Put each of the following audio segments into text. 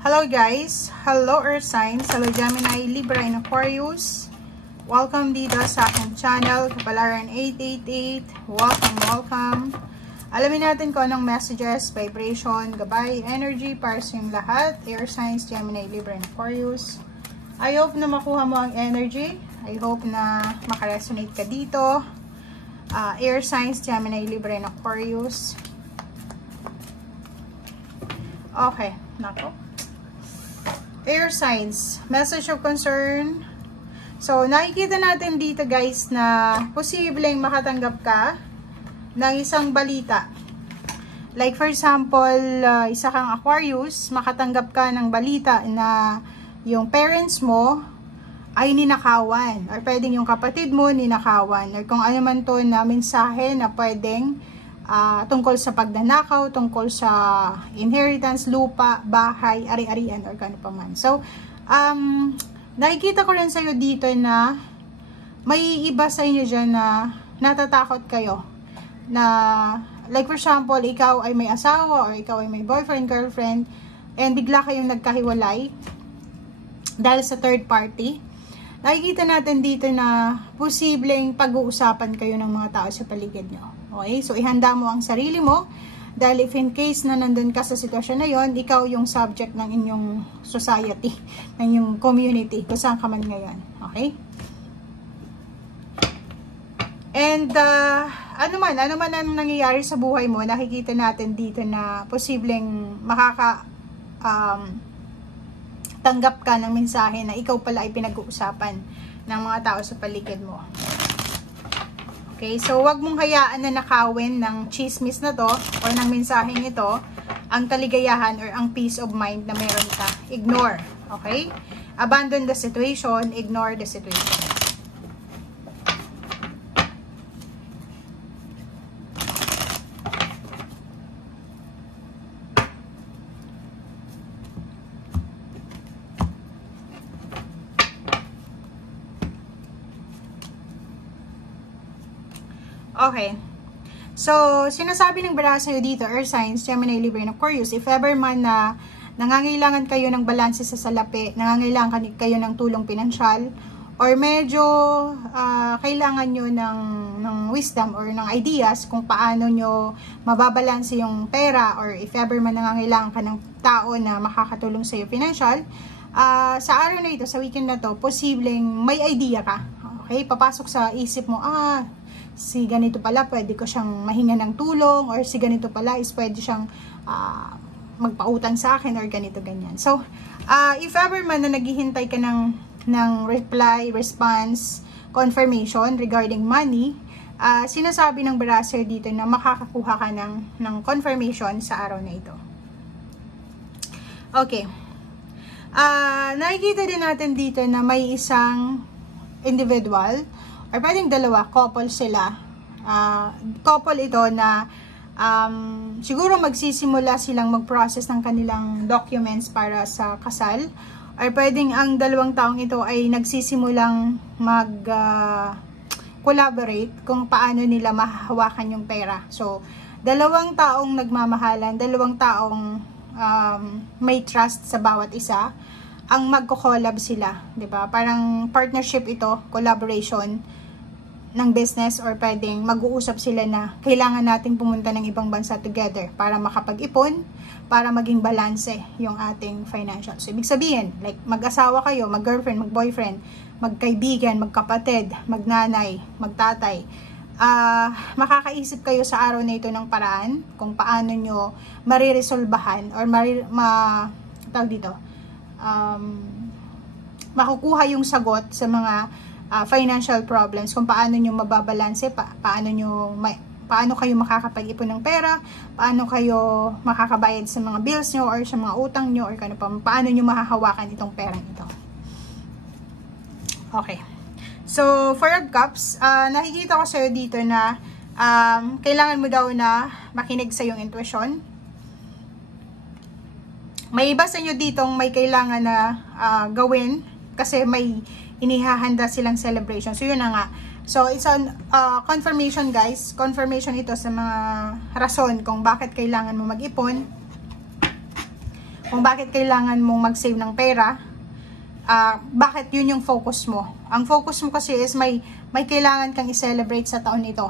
Hello guys! Hello Earth Signs! Hello Gemini, Libra, and Aquarius! Welcome dito sa aking channel, Kapalaran 888. Welcome! Alamin natin kung anong messages, vibration, gabay, energy para sa yung lahat. Air Signs, Gemini, Libra, and Aquarius. I hope na makuha mo ang energy. I hope na makaresonate ka dito. Air Signs, Gemini, Libra, and Aquarius. Okay, nako. Air signs, message of concern. So, nakikita natin dito guys na posibleng makatanggap ka ng isang balita. Like for example, isa kang Aquarius, makatanggap ka ng balita na yung parents mo ay ninakawan. Or pwedeng yung kapatid mo ninakawan. Or kung ano man to na mensahe na pwedeng tungkol sa pagnanakaw, tungkol sa inheritance, lupa, bahay, ari-arian, or kano pa man. So, nakikita ko rin sa'yo dito na may iba sa inyo dyan na natatakot kayo. Na, like for example, ikaw ay may asawa or ikaw ay may boyfriend, girlfriend, and bigla kayong nagkahiwalay dahil sa third party. Nakikita natin dito na posibleng pag-uusapan kayo ng mga tao sa paligid nyo. Okay? So, ihanda mo ang sarili mo dahil if in case na nandun ka sa sitwasyon na yon, ikaw yung subject ng inyong society, ng inyong community, kung saan ka man ngayon. Okay? And, ano man ang nangyayari sa buhay mo, nakikita natin dito na posibleng tanggap ka ng mensahe na ikaw pala ay pinag-uusapan ng mga tao sa paligid mo. Okay, so wag mong hayaan na nakawin ng chismis na to or ng mensaheng ito ang kaligayahan or ang peace of mind na meron ka. Ignore, okay? Abandon the situation, ignore the situation. Okay. So, sinasabi ng baraha sa'yo dito, Earth Signs, Gemini, Libra, and Aquarius, if ever man na nangangailangan kayo ng balanse sa salapi, nangangailangan kayo ng tulong pinansyal, or medyo kailangan nyo ng wisdom or ng ideas kung paano nyo mababalanse yung pera, or if ever man nangangailangan ka ng tao na makakatulong sa'yo pinansyal, sa araw na ito, sa weekend na to, posibleng may idea ka. Okay? Papasok sa isip mo, si ganito pala pwede ko siyang mahinga ng tulong, or si ganito pala is pwede siyang magpautang sa akin, or ganito ganyan. So, if ever man na naghihintay ka ng reply, response, confirmation regarding money, sinasabi ng brasser dito na makakakuha ka ng confirmation sa araw na ito. Okay. Nakikita din natin dito na may isang individual, or pwedeng dalawa, couple sila. Couple ito na siguro magsisimula silang mag-process ng kanilang documents para sa kasal. Or pwedeng ang dalawang taong ito ay nagsisimulang mag-collaborate kung paano nila mahahawakan yung pera. So, dalawang taong nagmamahalan, dalawang taong may trust sa bawat isa, ang magko-collab sila, 'di ba? Parang partnership ito, collaboration ng business, or pwedeng mag-uusap sila na kailangan nating pumunta ng ibang bansa together para makapag-ipon, para maging balanse yung ating financial. So, ibig sabihin, like mag-asawa kayo, mag-girlfriend, mag-boyfriend, magkaibigan, magkapatid, magnanay, magtatay, makakaisip kayo sa araw na ito ng paraan kung paano nyo mariresolbahan or makukuha yung sagot sa mga financial problems, kung paano nyo mababalanse, paano kayo makakapag-ipon ng pera, paano kayo makakabayad sa mga bills nyo or sa mga utang nyo, or paano nyo mahahawakan itong perang ito. Okay. So, for your cups, nakikita ko sa'yo dito na kailangan mo daw na makinig sa iyong intuition. May iba sa inyo ditong may kailangan na gawin kasi may inihahanda silang celebration. So, yun na nga. So, it's on confirmation, guys. Confirmation ito sa mga rason kung bakit kailangan mo mag-ipon. kung bakit kailangan mong mag-save ng pera, bakit yun yung focus mo. Ang focus mo kasi is may kailangan kang i-celebrate sa taon ito.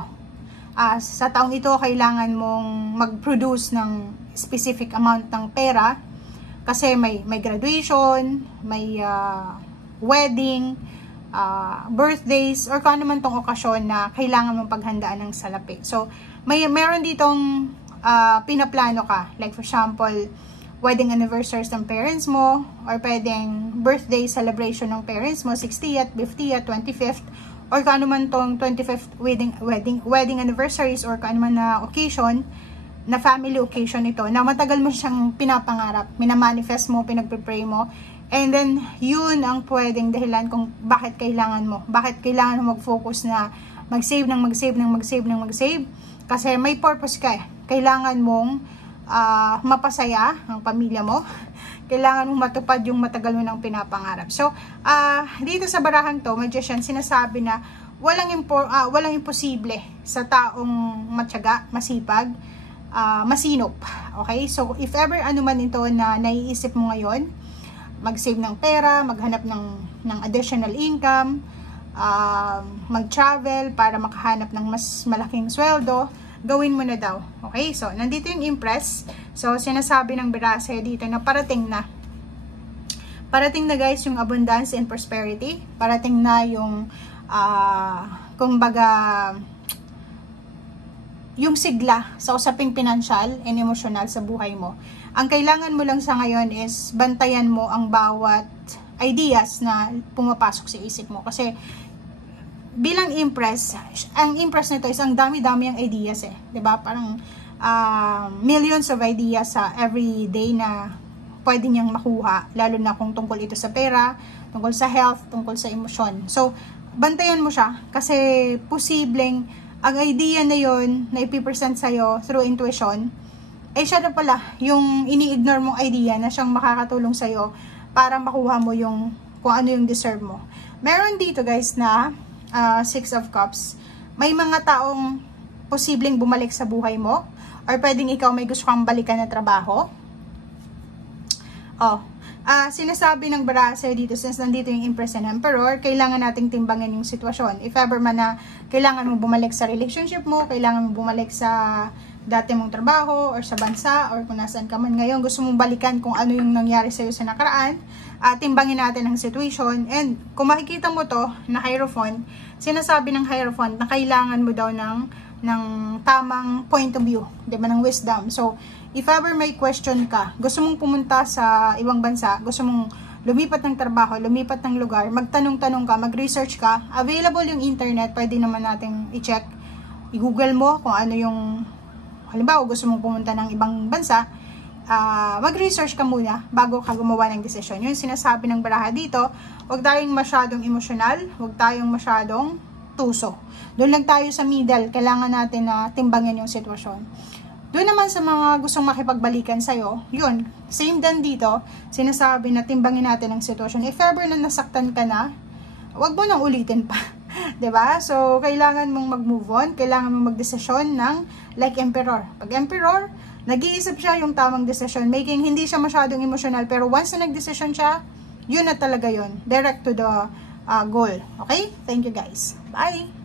Sa taong ito, kailangan mong mag-produce ng specific amount ng pera kasi may graduation, may wedding, birthdays, or kung ano man tong okasyon na kailangan mong paghandaan ng salapi. So, meron ditong pinaplano ka. Like for example, wedding anniversaries ng parents mo, or pwedeng birthday celebration ng parents mo, 60th, 50th, 25th, or kung ano man tong 25th wedding anniversaries, or kung ano man na occasion, na family occasion ito, na matagal mo siyang pinapangarap, minamanifest mo, pinagpipray mo, and then yun ang pwedeng dahilan kung bakit kailangan mo mag-focus na mag-save, kasi may purpose ka eh. Kailangan mong mapasaya ang pamilya mo, kailangan mong matupad yung matagal mo nang pinapangarap. So, dito sa barahang to, Magician, sinasabi na walang imposible sa taong matyaga, masipag, masinop. Okay? So, if ever ano man ito na naiisip mo ngayon, mag-save ng pera, maghanap ng additional income, mag-travel para makahanap ng mas malaking sweldo, gawin mo na daw. Okay? So, nandito yung impress. So, sinasabi ng Birase dito na parating na. Parating na guys yung abundance and prosperity. Parating na yung, kumbaga, yung sigla sa usaping pinansyal and emosyonal sa buhay mo. Ang kailangan mo lang sa ngayon is bantayan mo ang bawat ideas na pumapasok sa isip mo. Kasi, bilang impress, ang impress nito is ang dami-dami ang ideas eh. 'Di ba? Parang millions of ideas sa every day na pwede niyang makuha, lalo na kung tungkol ito sa pera, tungkol sa health, tungkol sa emosyon. So, bantayan mo siya kasi posibleng ang idea na yon na ipipresent sa'yo through intuition, eh siya na pala yung ini-ignore mong idea na siyang makakatulong sa'yo para makuha mo yung kung ano yung deserve mo. Meron dito guys na Six of Cups, may mga taong posibleng bumalik sa buhay mo, or pwedeng ikaw may gusto kang balikan na trabaho. Sinasabi ng Birase dito, since nandito yung Empress and Emperor, kailangan nating timbangan yung sitwasyon. If ever man na kailangan mo bumalik sa relationship mo, kailangan mo bumalik sa dati mong trabaho, or sa bansa, or kung nasaan ka man ngayon, gusto mong balikan kung ano yung nangyari sa'yo sa nakaraan, timbangin natin ang situation. And kung makikita mo to na Hierophant, sinasabi ng Hierophant na kailangan mo daw ng tamang point of view, diba, ng wisdom. So, if ever may question ka, gusto mong pumunta sa ibang bansa, gusto mong lumipat ng trabaho, lumipat ng lugar, magtanong-tanong ka, mag-research ka, available yung internet, pwede naman nating i-check, i-google mo kung ano yung, halimbawa gusto mong pumunta ng ibang bansa, mag-research ka muna bago ka gumawa ng desisyon. Yung sinasabi ng baraha dito, huwag tayong masyadong emosyonal, huwag tayong masyadong tuso. Doon lang tayo sa middle, kailangan natin na timbangin yung sitwasyon. Doon naman sa mga gustong makipagbalikan sa'yo, yun, same din dito, sinasabi na timbangin natin ang sitwasyon. If ever na nasaktan ka na, huwag mo nang ulitin pa. 'Di ba? So, kailangan mong mag-move on, kailangan mong magdesisyon ng like Emperor. Pag Emperor, nag-iisip siya yung tamang decision making, hindi siya masyadong emotional, pero once na nag-decision siya, yun na talaga yun. Direct to the goal. Okay? Thank you guys. Bye!